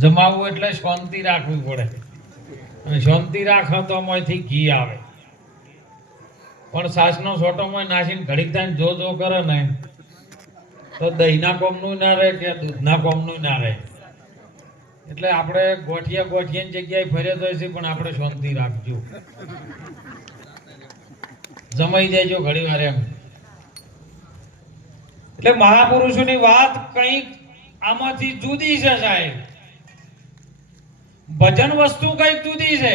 જમાવવું એટલે શાંતિ રાખવી પડે, અને શાંતિ રાખો તો એમાંથી ઘી આવે. પણ સાસનો સોટોમાં નાસીને ઘડીક થાય જો જો કરે ને તો દહીંના કોમનું ના રહે કે દૂધના કોમનું ના રહે. એટલે આપણે ગોઠિયાની જગ્યાએ ફરે તો છે, પણ આપણે શાંતિ રાખજો, જમાઈ દેજો ઘણી વાર એમ. એટલે મહાપુરુષોની વાત કંઈક આમાંથી જુદી છે સાહેબ. ભજન વસ્તુ કંઈક જુદી છે,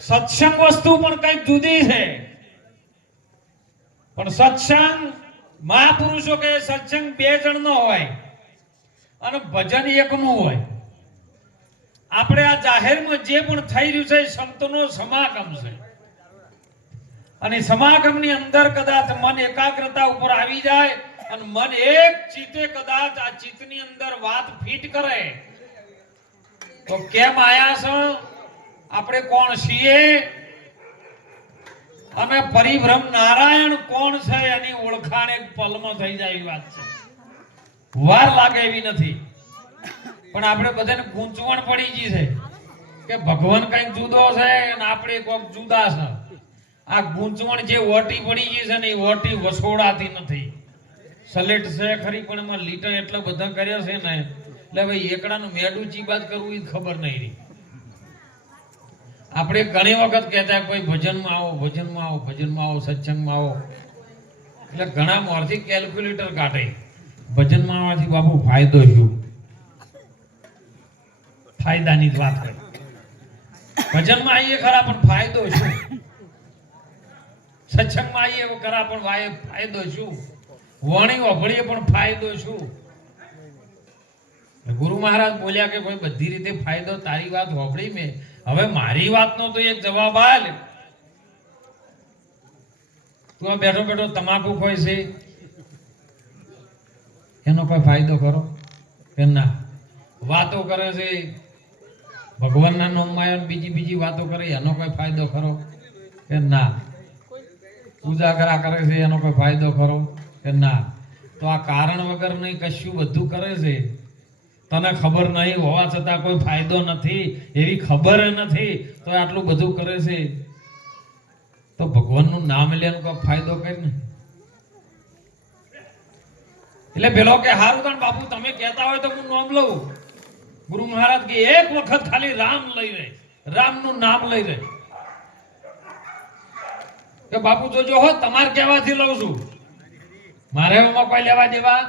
સત્સંગ વસ્તુ પણ કંઈક જુદી છે. પણ સત્સંગ મહાપુરુષો કે સત્સંગ બે જણનો હોય અને ભજન એકનું હોય. આપણે આ જાહેરમાં જે પણ થઈ રહ્યું છે સંતોનો સમાગમ છે, અને સમાગમની અંદર કદાચ મન એકાગ્રતા ઉપર આવી જાય અને મન એક ચિત્તે કદાચ આ ચિત્તની અંદર વાત ફિટ કરે તો કેમ આયા છો, આપણે કોણ છીએ અને પરિભ્રમ નારાયણ કોણ છે એની ઓળખાણ એક પલમાં થઈ જાય એવી વાત છે. વાર લાગે એવી નથી. પણ આપણે બધાને ગૂંચવણ પડી ગઈ છે કે ભગવાન કઈક જુદો છે અને આપણે કોઈક જુદા છે. આ ગૂંચવણ જે ઓટી પડી ગઈ છે ને એ ઓટી વસોડાતી નથી. સલેટ છે ખરી, પણ એમાં લીટર એટલા બધા કર્યા છે ને એટલે ભાઈ એકડાનું મેડું ચીબાદ કરવું એ ખબર નહીં રહી. આપણે ઘણી વખત કહેતા કોઈ ભજનમાં આવો, ભજનમાં આવો, ભજનમાં આવો, સત્સંગમાં આવો, એટલે ઘણા મોરથી કેલ્ક્યુલેટર કાઢે ભજનમાં આવવાથી બાપુ ફાયદો શું? ફાયદાની જ વાત કરે. ભજનમાં આવીએ ખરા પણ ફાયદો શું? સત્સંગમાં આવીએ ખરા પણ ફાયદો શું? વાણી વાપરીએ પણ ફાયદો શું? ગુરુ મહારાજ બોલ્યા કે ભાઈ બધી રીતે ફાયદો, તારી વાત વાપરી મેં, હવે મારી વાતનો તો એક જવાબ આલ. તું બેઠો બેઠો તમાકુ ખોય છે, એનો કોઈ ફાયદો ખરો કે ના? વાતો કરે છે ભગવાનના નામમાં, બીજી વાતો કરે, એનો કોઈ ફાયદો ખરો કે ના? ઉજાગરા કરે છે, એનો કોઈ ફાયદો ખરો કે ના? તો આ કારણ વગર નહીં કશું બધું કરે છે, તને ખબર નહીં હોવા છતાં કોઈ ફાયદો નથી, એવી ખબર નથી તો આટલું બધું કરે છે. તો ભગવાનનું નામ લેવાનો કોઈ ફાયદો કર ને. એટલે પેલો કે હારું કાન બાપુ તમે કહેતા હોય તો હું નામ લઉં. ગુરુ મહારાજ કે એક વખત ખાલી રામ લઈ રહે, રામનું નામ લઈ રહે. કે બાપુ જોજો હો, તમારે કહેવાથી લઉં છું, મારે એમાં કોઈ લેવા દેવા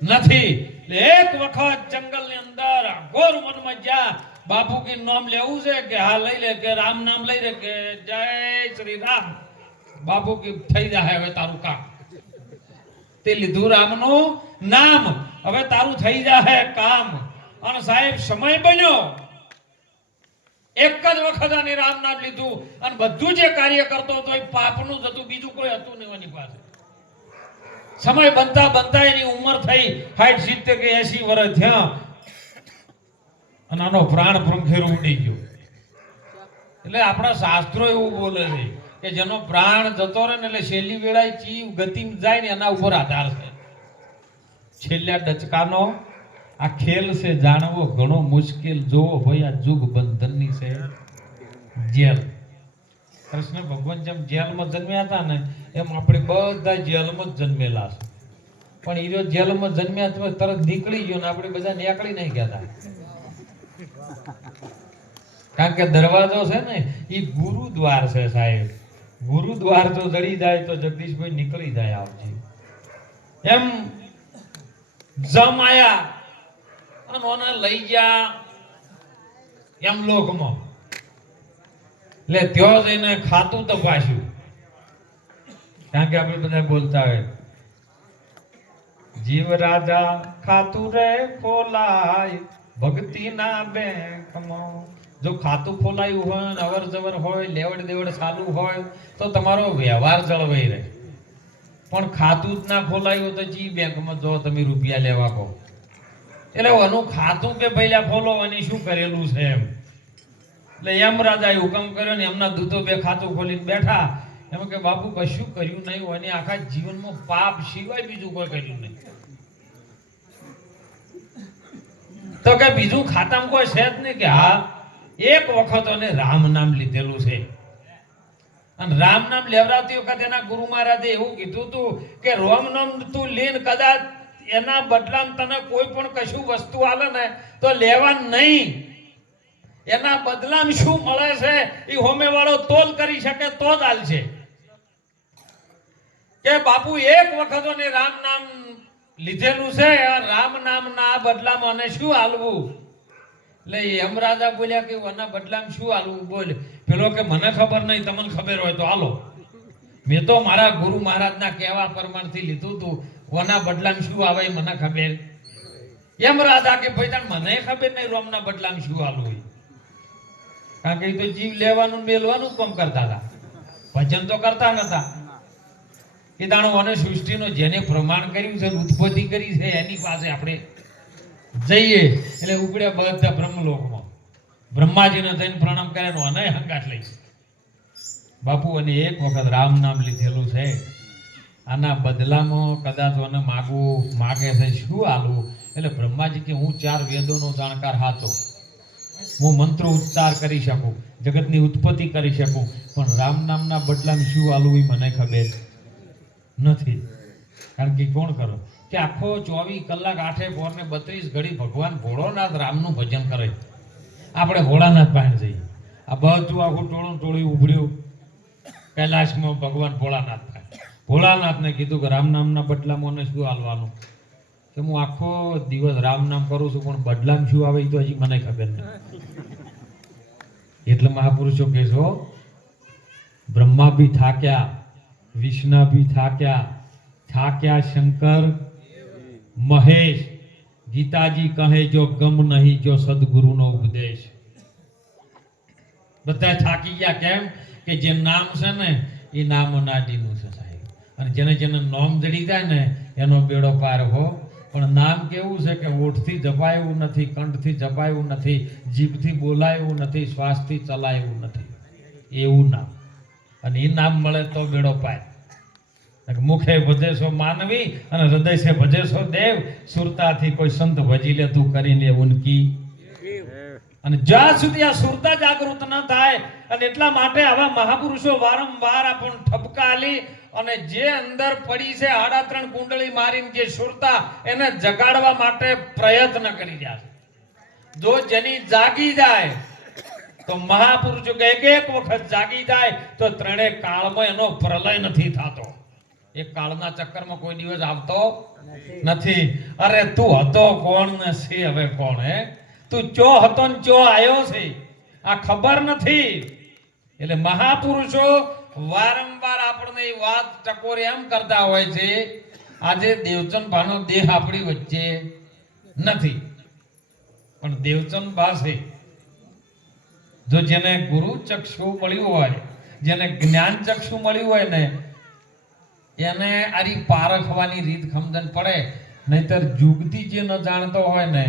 નથી. એક વખત જંગલની અંદર ઘોર વનમાં જ્યાં બાપુ કે નામ લેવું છે કે હા લઈ લે, કે રામ નામ લઈ લે, કે જય શ્રી રામ. બાપુ કે થઈ જાય હવે તારું કામ. તે લીધું રામનું નામ, હવે તારું થઈ જાય કામ. અને સાહેબ સમય બન્યો, એક જ વખત આને રામ નામ લીધું અને બધું જે કાર્ય કરતો હતો એ પાપનું જ હતું, બીજું કોઈ હતું નહીં એની પાસે. સમય બનતા એની ઉંમર થઈ 60, 70 કે 80 વર્ષ થયા અને આનો પ્રાણ પ્રંખેરો ઉડી ગયો. એટલે આપણા શાસ્ત્રો એવું બોલે છે કે જેનો પ્રાણ જતો રહે ને એટલે છેલ્લી વેળાએ ચી ગતિ જાય ને એના ઉપર આધાર છે. છેલ્લા ડચકાનો આ ખેલ છે જાણવો ઘણો મુશ્કેલ, જોવો ભાઈ આ જુગ બંધનની છે જેલ. કૃષ્ણ ભગવાન જેમ જેલમાં જન્મ્યા હતા ને એમ આપણે બધા જેલમાં જ જન્મેલા છે. પણ એ જો જેલમાં જન્મ્યા તો તરત નીકળી ગયો ને આપણે બધા નીકળી નહીં ગયા. કારણ કે દરવાજો છે ને એ ગુરુદ્વાર છે સાહેબ. ગુરુદ્વાર તો જડી જાય તો જગદીશભાઈ નીકળી જાય આવજી. એમ જમ આયા અને ઓને લઈ ગયા એમ લોકમાં. એટલે ત્યાં જઈને ખાતું તપાસ્યું. કારણ કે આપણે બધા બોલતા હોય જીવ રાજા ખાતું રે ખોલાય ભક્તિના બેંકમાં. જો ખાતું ખોલાયું હોય, અવર જવર હોય, લેવડ દેવડ ચાલુ હોય તો તમારો વ્યવહાર જળવાઈ રહે. પણ ખાતું જ ના ખોલાયું તો જી બેંકમાં જો તમે રૂપિયા લેવા કહો. એટલે એનું ખાતું કે પહેલા ખોલો અને શું કરેલું છે એમ. એટલે એમ રાજાએ હુકમ કર્યો ને એમના દૂતો બે ખાતું ખોલીને બેઠા. એમ કે બાપુ કશું કર્યું નહીં હોય ને આખા જીવનમાં પાપ સિવાય બીજું કોઈ કર્યું નહીં. તો કે બીજું ખાતામાં કોઈ છે જ નહીં કે હા એક વખત એને રામ નામ લીધેલું છે. અને રામ નામ લેવડાવતી વખત એના ગુરુ મહારાજે એવું કીધું હતું કે રામ નામ તું લીન કદાચ એના બદલામાં તને કોઈ પણ કશું વસ્તુ આલે ને તો લેવા નહીં. એના બદલામાં શું મળે છે એ હોમેવાળો તોલ કરી શકે તો જ હાલશે. કે બાપુ એક વખત એને રામ નામ લીધેલું છે, રામ નામ ના બદલામાં અને શું હાલવું. એટલે યમરાજા બોલ્યા કે આના બદલામાં શું હાલવું બોલ. પેલો કે મને ખબર નહીં, તમને ખબર હોય તો હાલો. મેં તો મારા ગુરુ મહારાજના કહેવા પ્રમાણથી લીધું હતું, આના બદલામાં શું આવે મને ખબર. યમરાજા કે ભાઈ તને મને ખબર નહીં રોમના બદલામાં શું હાલવું. કારણ કે એ તો જીવ લેવાનું મેલવાનું કામ કરતા હતા, ભજન તો કરતા નતા. એ દાણો અને સૃષ્ટિનો જેને પ્રમાણ કર્યું છે, ઉત્પત્તિ કરી છે, એની પાસે આપણે જઈએ એટલે ઉપડ્યા બધા બ્રહ્મલોકમાં બ્રહ્માજીને જઈને પ્રણામ કરે અને હંગાટ લઈ. બાપુ અને એક વખત રામ નામ લીધેલું છે, આના બદલામાં કદાચ મને માગે છે શું આલું. એટલે બ્રહ્માજી કે હું 4 વેદોનો જાણકાર હાચો, હું મંત્રો ઉચ્ચાર કરી શકું, જગતની ઉત્પત્તિ કરી શકું, પણ રામ નામના બદલામાં શું આલું એ મને ખબર નથી. કારણ કે કોણ કરો કે આખો 24 કલાક 8 પોર ને 32 ઘડી ભગવાન ભોળોનાથ રામનું ભજન કરે. આપણે ભોળાનાથ પાસે જઈએ, આ બધું આખું ટોળું ઉભર્યું કૈલાસમાં ભગવાન ભોળાનાથ પાસે. ભોળાનાથને કીધું કે રામ નામના બદલામાં મને શું હાલવાનું. કે હું આખો દિવસ રામ નામ કરું છું, પણ બદલામાં શું આવે એ તો હજી મને ખબર નહીં. એટલે મહાપુરુષો કે છો બ્રહ્મા ભી થાક્યા, વિષ્ણુ ભી થાક્યા શંકર મહેશ. ગીતાજી કહે જો ગમ નહીં જો સદગુરુનો ઉપદેશ. બધા થાકી ગયા. કેમ કે જે નામ છે ને એ નામ અનાદિનું છે સાહેબ. અને જેને જેને નામ જડી જાય ને એનો બેડો પાર હો. પણ નામ કેવું છે કે ઓઠથી જપાયું નથી, કંઠથી જપાયું નથી, જીભથી બોલાયું નથી, શ્વાસથી ચલાયું નથી, એવું નામ. અને એ નામ મળે તો બેડો પાર. મુખે ભજેશો માનવી અને હૃદય સે ભજેશો દેવ. સુરતાથી કોઈ સંત ભજી લે તું કરીને ઉનકી. અને જ્યાં સુધી આ સુરતા જાગૃત ન થાય, અને એટલા માટે આવા મહાપુરુષો વારંવાર આપણને ઠપકા આલી અને જે અંદર પડી છે 3.5 કુંડળી મારીને જે સુરતા એને જગાડવા માટે પ્રયત્ન કરી રહ્યા છે. જો જેની જાગી જાય તો મહાપુરુષો કે એક વખત જાગી જાય તો 3 કાળમાં એનો પ્રલય નથી થતો. એક કાળના ચક્કરમાં કોઈ દિવસ આવતો નથી. અરે તું હતો કોણ ને છે હવે કોણ? હે તું ચો હતો ને ચો આવ્યો છે આ ખબર નથી. એટલે મહાપુરુષો વારંવાર આપણને એ વાત ટકોરે એમ કરતા હોય છે. આજે દેવચંદ ભાનો દેહ આપણી વચ્ચે નથી, પણ દેવચંદ બા છે. જો જેને ગુરુ ચક્ષુ મળ્યું હોય, જેને જ્ઞાન ચક્ષુ મળ્યું હોય ને એને આરી પારખવાની રીત સમજણ પડે. નહીતર જુગતી જે ન જાણતો હોય ને,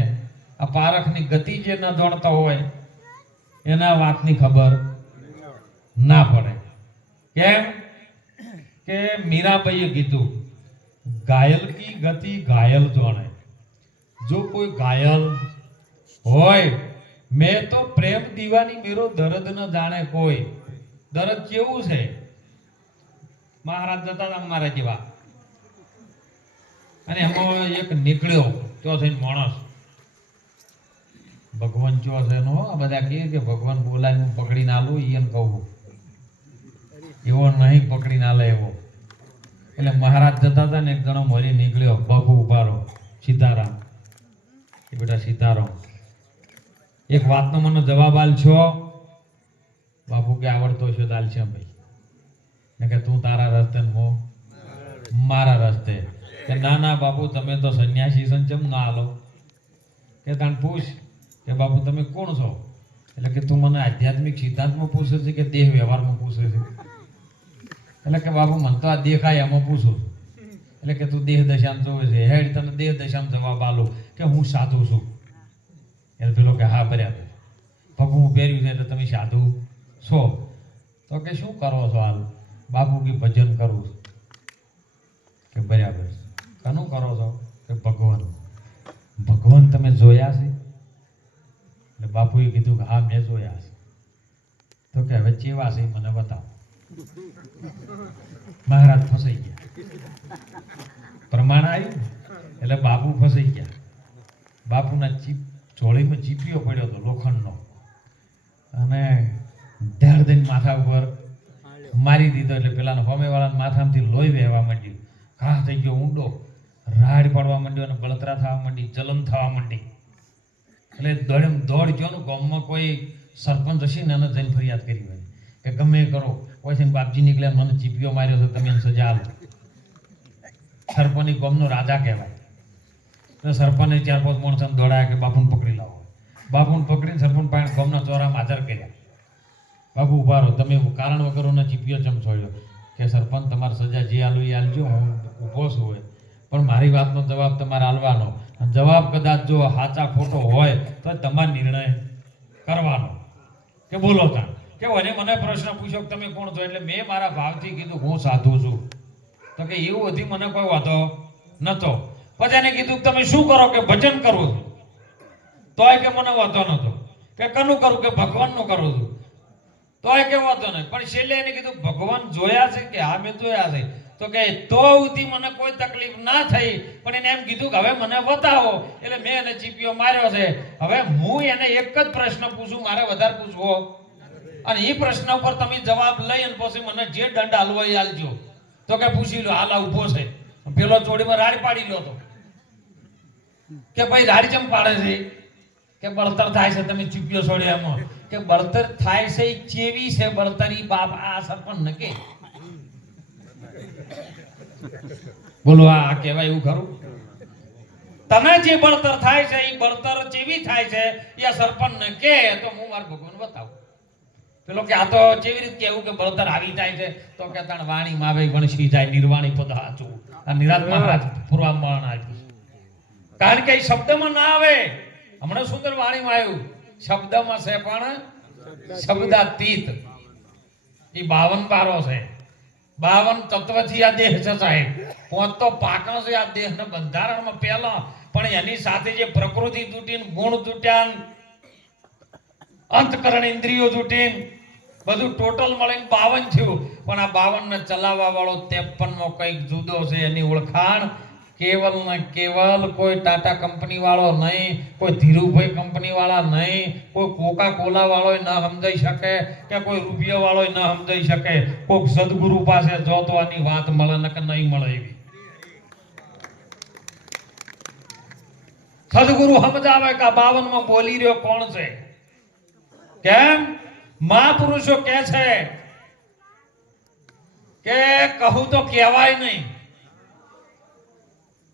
આ પારખની ગતિ જે ન જાણતો હોય એના વાતની ખબર ના પડે. કેમ કે મીરાબાઈએ કીધું ઘાયલ કી ગતિ ઘાયલ જાણે. જો કોઈ ઘાયલ હોય, મેં તો પ્રેમ દીવાની મેરો દર્દ ન જાણે કોઈ. દર્દ કેવું છે? મહારાજ જતા હતા મારા જેવા, અને એમાં એક નીકળ્યો ચો થઈને માણસ. ભગવાન ચો છે નો બધા કહે કે ભગવાન બોલાય હું પકડી ના લઉં એમ કહું, એવો નહીં પકડી ના લે એવો. એટલે મહારાજ જતા હતા ને એક જણો મરી નીકળ્યો. બાપુ ઉભારો, સીતારામ. એ બેટા સીતારામ, એક વાતનો મને જવાબ આલશો? બાપુ કે આવડતો છે તો આલશે ભાઈ. કે તું તારા રસ્તે હું મારા રસ્તે. કે ના ના બાપુ તમે તો સંન્યાસી સંચમ ના હાલો. કે તાણ પૂછ કે બાપુ તમે કોણ છો? એટલે કે તું મને આધ્યાત્મિક સિદ્ધાંતમાં પૂછે છે કે દેહ વ્યવહારમાં પૂછે છે? એટલે કે બાપુ મને તો આ દેખાય એમાં પૂછું. એટલે કે તું દેહ દશામાં જોવે છે, હેડ તને દેહ દશામાં જવાબ આલો કે હું સાધુ છું. એટલે પેલો કે હા બરાબર બાપુ હું પહેર્યું છે એટલે તમે સાધુ છો. તો કે શું કરો છો હાલ? બાપુ કે ભજન કરું. કે બરાબર કનું કરો છો? કે ભગવાન. ભગવાન તમે જોયા છે? બાપુએ કીધું કે હા મેં જોયા છે. તો કે હવે ચેવા છે મને બતાવો. મહારાજ ફસાઈ ગયા. પ્રમાણ આવ્યું એટલે બાપુ ફસાઈ ગયા. બાપુના જોડીમાં ચીપિયો પડ્યો હતો લોખંડનો, અને ધડ દઈને માથા ઉપર મારી દીધો. એટલે પેલા હોમેવાળાના માથામાંથી લોહી વહેવા માંડ્યું. ઘા થઈ ગયો ઊંડો, રાડ પડવા માંડ્યો અને બળતરા થવા માંડી, જલન થવા માંડી. એટલે દોડ ગયો ને ગામમાં કોઈ સરપંચ હશે ને એને જઈને ફરિયાદ કરી હોય કે ગમે એ કરો, કોઈ છે બાપજી નીકળ્યા મને ચીપિયો માર્યો છે, તમે એને સજા આપો. સરપંચ ગામનો રાજા કહેવાય. એટલે સરપંચે 4-5 માણસોને દોડાયા કે બાપુને પકડી લાવો. બાપુને પકડીને સરપંચ પાસે ગામના ચોરામાં હાજર કર્યા. બાપુ ઉભા રહો, તમે કારણ વગરનો ચીપિયો ચમ છોડ્યો? કે સરપંચ તમારી સજા જે આલું એ આલજો, હું ઊભો છું હોય, પણ મારી વાતનો જવાબ તમારે આલવાનો. જવાબ કદાચ જો સાચા ખોટો હોય તો તમારે નિર્ણય કરવાનો. કે બોલો તા કે મને પ્રશ્ન પૂછ્યો કે તમે કોણ છો? એટલે મેં મારા ભાવથી કીધું હું સાધુ છું. તો કે એવું હતી મને કોઈ વાંધો નતો. પછી એને કીધું તમે શું કરો? કે ભજન કરું છું. તોય કે મને વાંધો નતો. કે કનું કરું? કે ભગવાનનું કરું છું. તોય કે વાંધો નહીં. પણ છેલ્લે એને કીધું ભગવાન જોયા છે? કે હા મેં જોયા છે. તો કે તો ઉધી મને કોઈ તકલીફ ના થઈ, પણ એને એમ કીધું કે હવે મને બતાવો. એટલે મેં એને ચીપિયો માર્યો છે. હવે હું એને એક જ પ્રશ્ન પૂછું, મારે વધારે પૂછવો, અને એ પ્રશ્ન ઉપર તમે જવાબ લઈ અને પછી મને જે દંડ હાલવો એ હાલજો. તો કે પૂછી લો. હાલ ઉભો છે. પેલો ચોડીમાં રાડ પાડી લો. તો કે ભાઈ રાડ કેમ પાડે છે? કે બળતર થાય છે, તમે ચીપિયો છોડ્યો એમાં. કે બળતર થાય છે એ ચેવી છે બળતરી બાપ? આ સરપંચ ને કે બોલો આ કહેવાય એવું ખરું? તને જે બળતર થાય છે એ બળતર ચેવી થાય છે એ સરપંચ ને કે તો હું મારા ભગવાન બતાવું. પેલો કે આ તો કેવી રીતે કેવું કે બળતર આવી જાય છે? તો કે તાણ વાણી માવે વણસી જાય, નિર્વાણી પદ હાચું. આ નિરાત મહારાજ પૂર્વામણ આપ્યું. કારણ કે એ શબ્દમાં ના આવે. હમણાં સુંદર વાણીમાં આવ્યું, શબ્દમાં છે પણ શબ્દાતીત. એ 52 બારો છે, 52 તત્વથી આ દેહ છે સાહેબ. 5 તો પાકા છે આ દેહના બંધારણમાં પહેલા, પણ એની સાથે જે પ્રકૃતિ તૂટીને, ગુણ તૂટ્યા, અંતકરણ ઇન્દ્રિયો તૂટીને બધું ટોટલ મળીને 52 થયું. પણ આ 52 ને ચલાવવા વાળો 53 માં કઈક જુદો છે. એની ઓળખાણ કેવલ ને કેવલ કોઈ ટાટા કંપની વાળો નહીં, કોઈ ધીરુભાઈ કંપની વાળા નહીં, કોઈ કોકા કોલા વાળો ન સમજાઈ શકે, કે કોઈ રૂપિયા વાળો ન સમજાઈ શકે. કોઈક સદગુરુ પાસે જો તો આની વાત મળે ને કે નહીં મળે. એવી સદગુરુ સમજાવે કે 52 માં બોલી રહ્યો કોણ છે. કેમ મહાપુરુષો કે છે કે કહું તો કહેવાય નહીં,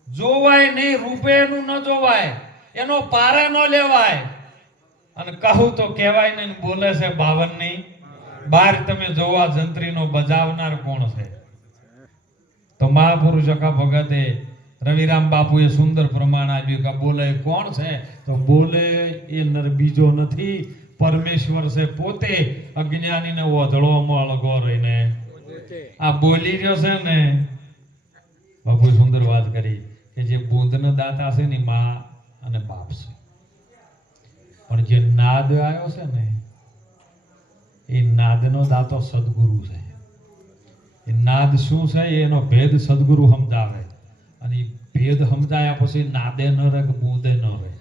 જોવાય નહીં, રૂપેનું ન જોવાય, એનો પારે ન લેવાય, અને કહું તો કહેવાય નહીં. બોલે છે 52 ની બાર. તમે જોવા જંત્રીનો બજાવનાર કોણ છે? તો મહાપુરુષ અખા ભગતે રવિરામ બાપુએ સુંદર પ્રમાણ આપ્યું કે બોલે કોણ છે? તો બોલે એ નર બીજો નથી, પરમેશ્વર છે પોતે. અજ્ઞાનીને ઓધળોમાં અળગો રહીને આ બોલી રહ્યો છે ને. બાપુએ સુંદર વાત કરી કે જે બુંદના દાતા છે ને માં અને બાપ છે, પણ જે નાદ આવ્યો છે ને એ નાદનો દાતો સદગુરુ છે. એ નાદ શું છે એનો ભેદ સદગુરુ સમજાવે, અને એ ભેદ સમજાયા પછી નાદે ન રહે કે બુંદે ન રહે.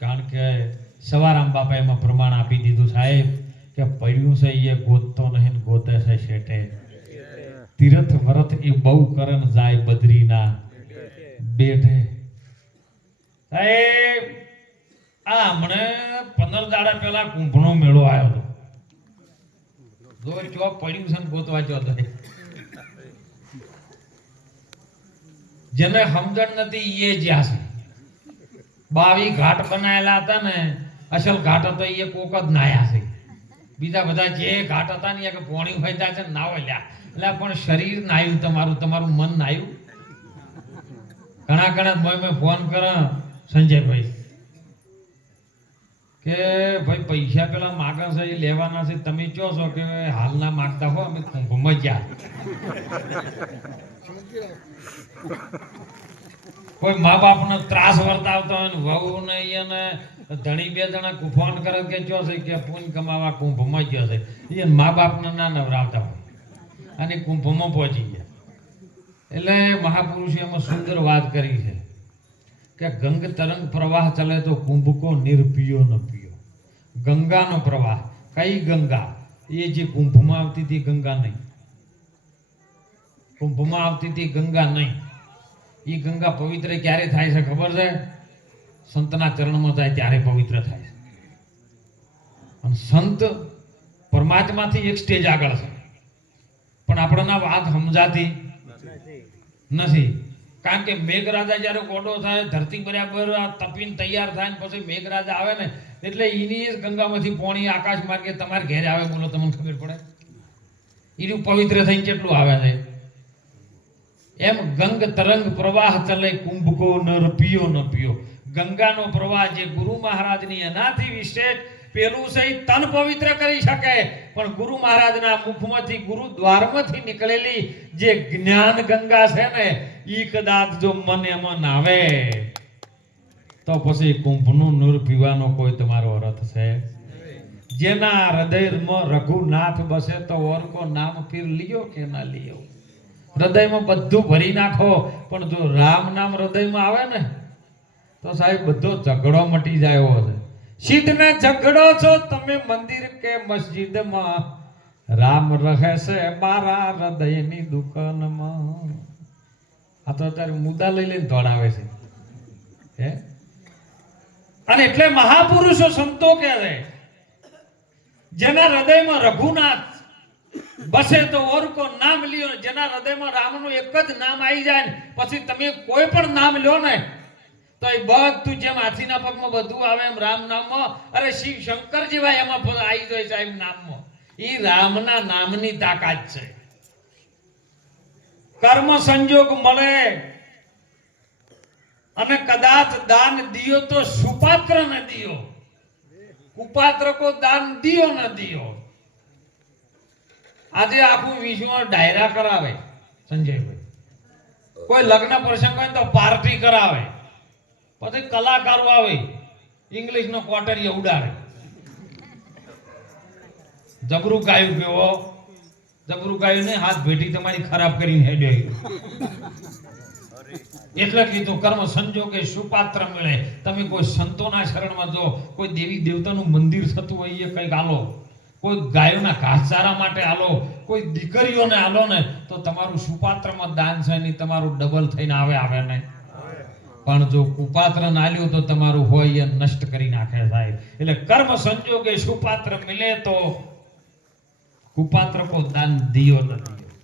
કારણ કે સવારામ બાપા એમાં પ્રમાણ આપી દીધું સાહેબ કે પડ્યું છે એ ગોતતો નહીં, ગોતે છે શેઠે. તીર્થ વ્રત એ બહુ કરન જાય બદ્રીના બેઠે. સાહેબ આ હમણે 15 દાડા પહેલા કુંભનો મેળો આવ્યો હતો. જો ચોક પડ્યું છે ને ગોતવા જતો. જેને સમજણ નથી એ જ્યાં છે. 22 ઘાટ બનાયેલા હતા ને, અસલ ઘાટ હતો એ કોક જ નાયા છે. બીજા બધા જે ઘાટ હતા ને કે પોણી ફાયદા છે નાવા લ્યા. એટલે પણ શરીર નાયું, તમારું મન નાયું. ઘણા મેં ફોન કર્યો સંજયભાઈ કે ભાઈ પૈસા પેલા માગા છે એ લેવાના છે, તમે કહો છો કે હાલ ના માગતા હો, અમે કુંભમાં ગયા. કોઈ મા બાપનો ત્રાસ વર્તાવતો હોય ને વહુ ને એને ધણી બે જણા ફોન કરે કે જો છે કે પૂન કમાવા કુંભમાં ગયો છે એ મા બાપને ના નવરાવતા હોય અને કુંભમાં પહોંચી ગયા. એટલે મહાપુરુષે એમાં સુંદર વાત કરી છે કે ગંગ તરંગ પ્રવાહ ચલે તો કુંભ કો નિર્પિયો ન પિયો. ગંગાનો પ્રવાહ, કઈ ગંગા? એ જે કુંભમાં આવતી હતી ગંગા નહીં. કુંભમાં આવતી હતી ગંગા નહીં. એ ગંગા પવિત્ર ક્યારે થાય છે ખબર છે? સંતના ચરણમાં જાય ત્યારે પવિત્ર થાય છે. અને સંત પરમાત્માથી એક સ્ટેજ આગળ છે, પણ આપણને વાત સમજાતી નથી. કારણ કે મેઘરાજા જ્યારે કોડો થાય, ધરતી બરાબર તપીને તૈયાર થાય ને પછી મેઘરાજા આવે ને એટલે એની ગંગામાંથી પોણી આકાશ માર્ગે તમારે ઘેર આવે. બોલો, તમને ખબર પડે એનું પવિત્ર થઈને કેટલું આવે છે? એમ ગંગ તરંગ પ્રવાહ ચલે કુંભ કો નર પિયો ન પિયો. ગંગાનો પ્રવાહ જે ગુરુ મહારાજની એનાથી વિશેષ પેલું છે તન પવિત્ર કરી શકે, પણ ગુરુ મહારાજના મુખમાંથી ગુરુદ્વારમાંથી નીકળેલી જે જ્ઞાન ગંગા છે ને ઈ કદાચ જો મન એમાં નાવે તો પછી કુંભનું નૂર પીવાનો કોઈ તમારો અર્થ છે? જેના હૃદયમાં રઘુનાથ બસે તો ઓર કો નામ ફિર લિયો કે ના લિયો. હૃદયમાં બધું ભરી નાખો, પણ જો રામ નામ હૃદયમાં આવે ને તો સાહેબ બધો ઝઘડો મટી જાય એવો છે. સિદ્ધને ઝઘડો છો તમે મંદિર કે મસ્જિદમાં, રામ રહે છે મારા હૃદયની દુકાનમાં. આ તો અત્યારે મુદ્દા લઈ લઈને દોડાવે છે હે. અને એટલે મહાપુરુષો સંતો કહે છે જેના હૃદયમાં રઘુનાથ બસે તો ઓર કો નામ લ્યો. જેના હૃદયમાં રામનું એક જ નામ આવી જાય ને પછી તમે કોઈ પણ નામ લ્યો ને તો એ બધું જેમ હાથીના પગમાં બધું આવે એમ રામ નામમાં, અરે શિવ શંકર જેવા એમાં આવી જાય સાહેબ નામમાં. એ રામના નામની તાકાત છે. કર્મ સંજોગ મળે અને કદાચ દાન દિયો તો સુપાત્ર ન દિયો, કુપાત્ર કો દાન દિયો ન દિયો. આજે આખું વિશ્વ ડાયરા કરાવે સંજયભાઈ, કોઈ લગ્ન પ્રસંગ હોય તો પાર્ટી કરાવે, પછી કલાકારો આવે ઇંગ્લિશ નો ક્વાર્ટરિયો ઉડાડે. જબરું ગાયું કેવો જબરું ગાયું ને હાથ ભેટી તમારી ખરાબ કરીને હેડે. એટલે કીધું કર્મ સંજોગે સુપાત્ર મળે. તમે કોઈ સંતોના શરણમાં જો, કોઈ દેવી દેવતાનું મંદિર થતું હોય એ કંઈક આલો, કોઈ ગાયોના ઘાસચારા માટે આલો, કોઈ દીકરીઓને આલો ને તો તમારું સુપાત્રમાં દાન છે નહીં તમારું ડબલ થઈને આવે નહીં. પણ જો કુપાત્ર નાલ્યું તો તમારું હોય એ નષ્ટ કરી નાખે સાહેબ. એટલે કર્મ સંજોગે સુપાત્ર મિલે તો કુપાત્ર કો દાન દિયો ન દિયો.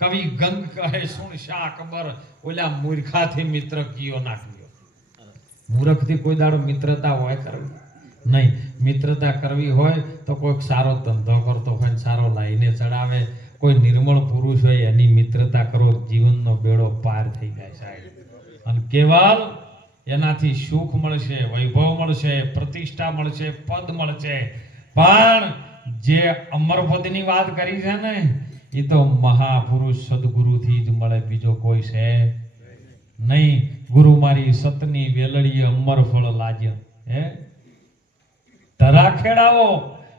કવિ ગંગ કહે સુન શા અકબર, ઓલા મૂર્ખાથી મિત્ર કિયો ના કિયો. મૂર્ખથી કોઈ દાડો મિત્રતા હોય કરવી નહીં. મિત્રતા કરવી હોય તો કોઈક સારો ધંધો કરતો હોય, સારો લાઈને ચડાવે, કોઈ નિર્મળ પુરુષ હોય એની મિત્રતા કરો, જીવનનો બેડો પાર થઈ જાય સાહેબ. અને કેવલ એનાથી સુખ મળશે, વૈભવ મળશે, પ્રતિષ્ઠા મળશે, પદ મળશે. પણ જે અમરપદની વાત કરી છે ને એ તો મહાપુરુષ સદગુરુથી જ મળે, બીજો કોઈ છે નહીં. ગુરુ મારી સતની વેલડીએ અમર ફળ લાજ્ય હે. ધરા ખેડાવો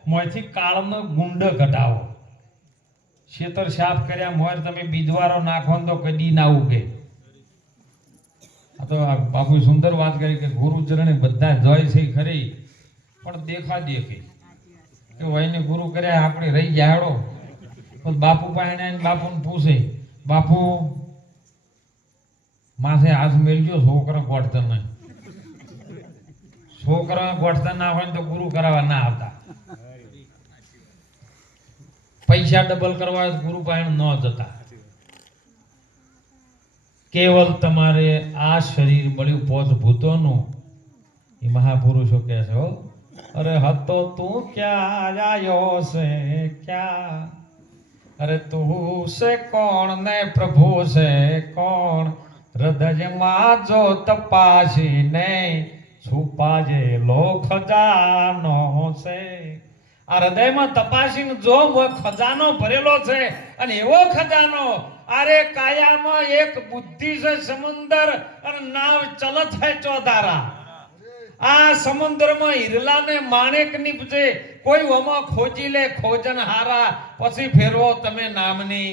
મોયથી કાળનો ગુંડ ઘટાવો. ખેતર સાફ કર્યા મોર તમે બીજવારો નાખો તો કદી ના ઉગે. આ તો બાપુ સુંદર વાત કરી કે ગુરુ ચરણે બધા જય છે ખરી, પણ દેખા દેખી કે વહીને ગુરુ કર્યા આપણે રહી જાડો. બાપુ પાસે બાપુને પૂછે, બાપુ માથે હાથ મેલજો, છોકરા ગોઠતા નહીં. છોકરા ગોઠતા ના હોય તો ગુરુ કરાવવા ના આવતા. પૈસા ડબલ કરવા ગુરુ પાસે ન જતા. કેવલ તમારે આ શરીર મળ્યું પોત ભૂતોનું. એ મહાપુરુષો કહે છે હો, અરે હતો તું ક્યાં આયો છે ક્યાં, અરે તું છે કોણ ને પ્રભુ છે કોણ, હૃદયમાં જો તપાસીને છુપાજે લો ખજાનો છે. આ હૃદયમાં તપાસીને જો ખજાનો ભરેલો છે, અને એવો ખજાનો अरे काया में एक बुद्धि से समुंदर और नाव चलत है चौधारा आ समुद्र में हिरला ने माणेक निपजे कोई वमा खोजी ले खोजन हारा पछी फेरવો તમે નામની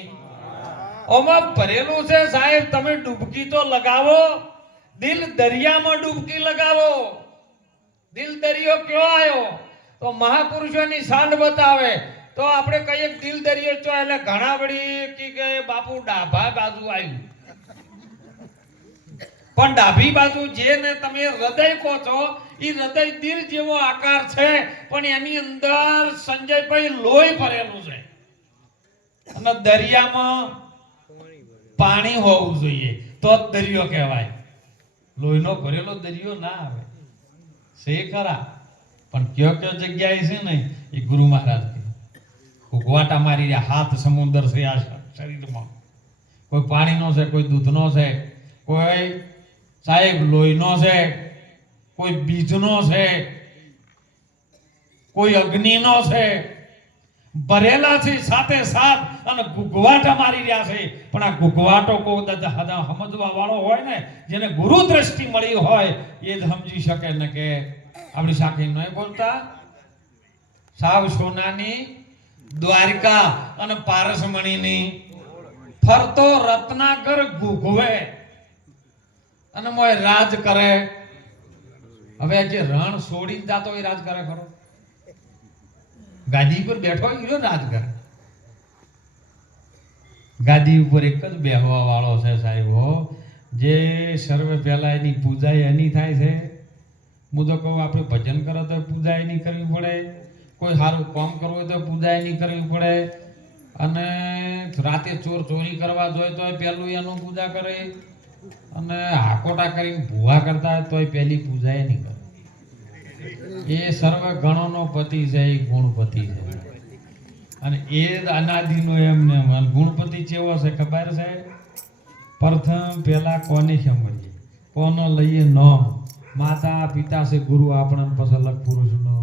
ઓમાં ભરેલું છે સાહેબ તમે ડૂબકી તો લગાવો દિલ દરિયામાં ડૂબકી લગાવો દિલ દરિયો ક્યો આયો તો મહાપુરુષોની શાન બતાવે તો આપણે કહીએ દિલ દરિયો ચો એટલે ઘણા વળી કે બાપુ ડાભા બાજુ આવ્યું પણ ડાભી બાજુ જેને તમે હૃદય કહો છો ઈ હૃદય દિલ જેવો આકાર છે પણ એની અંદર સંજયભાઈ લોહી ભરેલું છે અને દરિયામાં પાણી હોવું જોઈએ તો જ દરિયો કહેવાય લોહીનો ભરેલો દરિયો ના આવે છે ખરા પણ કયો કયો જગ્યાએ છે ને એ ગુરુ મહારાજ ઉગવાટા મારી રહ્યા હાથ સમુદ્ર છે આ શરીરમાં કોઈ પાણીનો છે કોઈ દૂધનો છે કોઈ સાહેબ લોહીનો છે કોઈ બીજનો છે કોઈ અગ્નિનો છે ભરેલા છે સાથે સાથ અને ગુગવાટા મારી રહ્યા છે પણ આ ગુગવાટો કોઈ સમજવા વાળો હોય ને જેને ગુરુ દ્રષ્ટિ મળી હોય એ જ સમજી શકે ને કે આપણી સાખી નહીં બોલતા સાવ સોનાની દ્વારિકા અને પારસમણીની ફરતો રત્નાકર ગુગવે અને મોય રાજ કરે હવે જે રણ છોડી જાતો એ રાજ કરે ખરો ગાદી ઉપર બેઠો ઈરો રાજ કરે ગાદી ઉપર એક જ બેહવા વાળો છે સાહેબ હો જે સર્વે પહેલા એની પૂજા એની થાય છે હું તો કહું આપણે ભજન કરો તો પૂજા એની કરવી પડે કોઈ સારું કામ કરવું હોય તો પૂજા એની કરવી પડે અને રાતે ચોર ચોરી કરવા જોઈએ તો પહેલું એનું પૂજા કરે અને હાકોટા કરીને ભૂવા કરતા હોય તો પહેલી પૂજા એની કરે એ સર્વ ગણોનો પતિ છે એ ગુણપતિ છે અને એ અનાદિનો એમને ગુણપતિ કેવો છે ખબર છે પ્રથમ પહેલા કોને સમજીએ કોનો લઈએ નામ માતા પિતા છે ગુરુ આપણા પછી અલગ પુરુષનો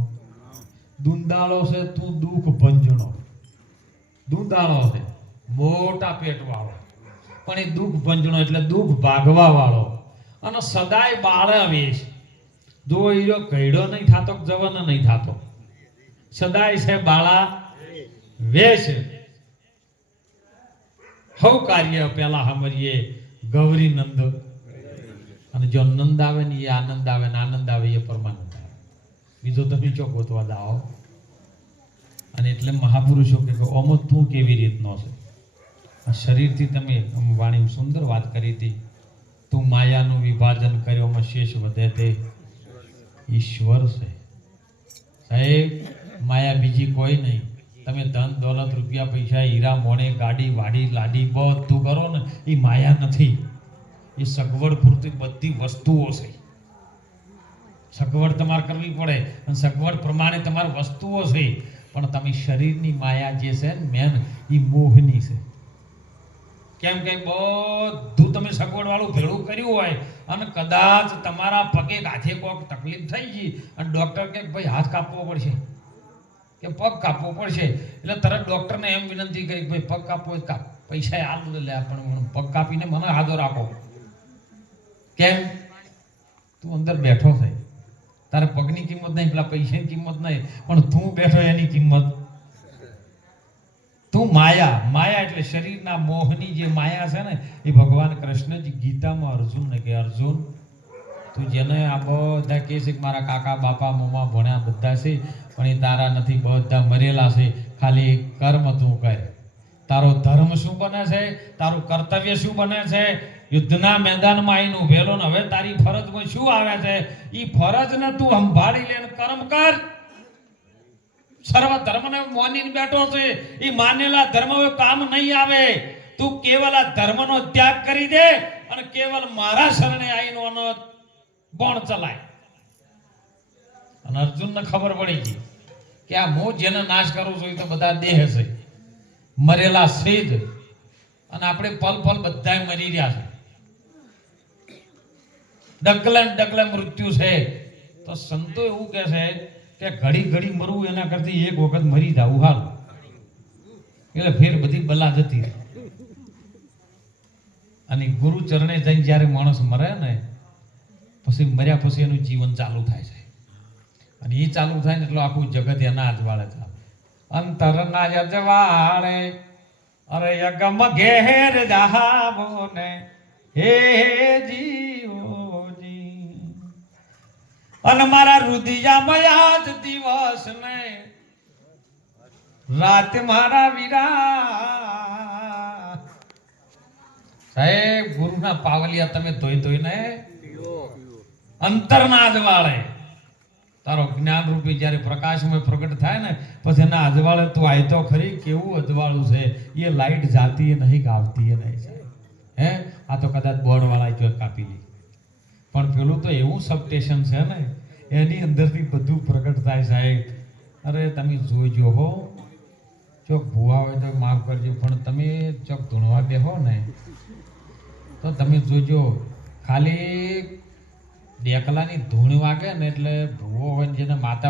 દુંદાળો છે તું દુઃખ ભંજણો દુંદાળો છે મોટા પેટ વાળો પણ એ દુઃખ ભંજણો એટલે દુઃખ ભાગવા વાળો અને સદાય બાળા વેશ જો હીરો કઈડો નહીં થાતો જવાન નહીં થાતો સદાય છે બાળા વેશ હવ કાર્ય પેલા સમરીએ ગૌરી નંદ અને જો નંદ આવે ને એ આનંદ આવે ને આનંદ આવે એ પરમાનંદ આવે બીજો તમે ચો ગોતવા જાઓ અને એટલે મહાપુરુષો કે ઓમો તું કેવી રીતનો છે આ શરીરથી તમે વાણી સુંદર વાત કરી હતી તું માયાનું વિભાજન કર્યોમાં શેષ વધે તે ઈશ્વર છે સાહેબ માયા બીજી કોઈ નહીં તમે ધન દોલત રૂપિયા પૈસા હીરા મોણે ગાડી વાડી લાડી બધું કરો ને એ માયા નથી એ સગવડ પૂરતી બધી વસ્તુઓ છે સગવડ તમારે કરવી પડે અને સગવડ પ્રમાણે તમારી વસ્તુઓ છે પણ તમે શરીરની માયા જે છે ને મેન એ મોહની છે કેમ કે બધું તમે સગવડ વાળું ભેળું કર્યું હોય અને કદાચ તમારા પગે હાથે કોઈક તકલીફ થઈ ગઈ અને ડોક્ટર કે ભાઈ હાથ કાપવો પડશે કે પગ કાપવો પડશે એટલે તરત ડોક્ટરને એમ વિનંતી કરી ભાઈ પગ કાપવો કાપ પૈસા આલું લે પણ પગ કાપીને મને હાથો રાખો કેમ તું અંદર બેઠો છે તારે પગની કિંમત નહીં પેલા પૈસાની કિંમત નહીં પણ તું બેઠો એની કિંમત તું માયા માયા એટલે શરીરના મોહની જે માયા છે ને એ ભગવાન કૃષ્ણજી ગીતામાં અર્જુનને કે અર્જુન તું જેને આ બધા કહે છે કે મારા કાકા બાપા મમ્મા ભણ્યા બધા છે પણ એ તારા નથી બધા મરેલા છે ખાલી કર્મ તું કર તારો ધર્મ શું બને છે તારું કર્તવ્ય શું બને છે યુદ્ધના મેદાનમાં આવીને ઉભેલો ને હવે તારી ફરજમાં શું આવે છે એ ફરજને તું સંભાળી લે કર્મ કર સર્વ ધર્મને મોનીને બેઠો છે એ માનેલા ધર્મ કામ નહીં આવે તું કેવલ આ ધર્મનો ત્યાગ કરી દે અને કેવલ મારા શરણે આવીનો બોણ ચલાય અને અર્જુનને ખબર પડી ગઈ કે આ હું જેને નાશ કરું છું એ તો બધા દેહ છે મરેલા છે જ અને આપણે પલ પલ બધા મરી રહ્યા છે ડગલે મૃત્યુ છે તો સંતો એવું કહે છે કે ઘડી ઘડી મરવું એના કરતી એક વખત મરી જાવું હાલ એટલે ફેર બધી બલા જતી અને ગુરુ ચરણે જઈને જ્યારે માણસ મરે ને પછી મર્યા પછી એનું જીવન ચાલુ થાય છે અને એ ચાલુ થાય ને એટલે આખું જગત એના અજવાળે ચાલે અંતરના અજવાળે અરે અગમ ઘેર જાવો ને હે જીવોજી અને મારા રુદિયામાં યાદ દિવસ ને રાત મારા વીરા સાહેબ ગુરુના પાવલિયા તમે ધોઈ ને અંતરના અજવાળે તારો જ્ઞાન રૂપી જ્યારે પ્રકાશમય પ્રગટ થાય ને પછી એના અજવાળે તું આય તો ખરી કેવું અજવાળું છે એ લાઈટ જાતી એ નહીં આવતી એ નહીં સાહેબ હે આ તો કદાચ બોર્ડ વાળા જો કાપી લે પણ પેલું તો એવું સબસ્ટેશન છે ને એની અંદરથી બધું પ્રગટ થાય સાહેબ અરે તમે જોઈજો હો ચોક ભૂવા હોય તો માફ કરજો પણ તમે ચોક ધૂણવા બેહો ને તો તમે જોજો ખાલી ડેકલાની ધૂણ વાગે ને એટલે ભૂવો હોય ને જેને માતા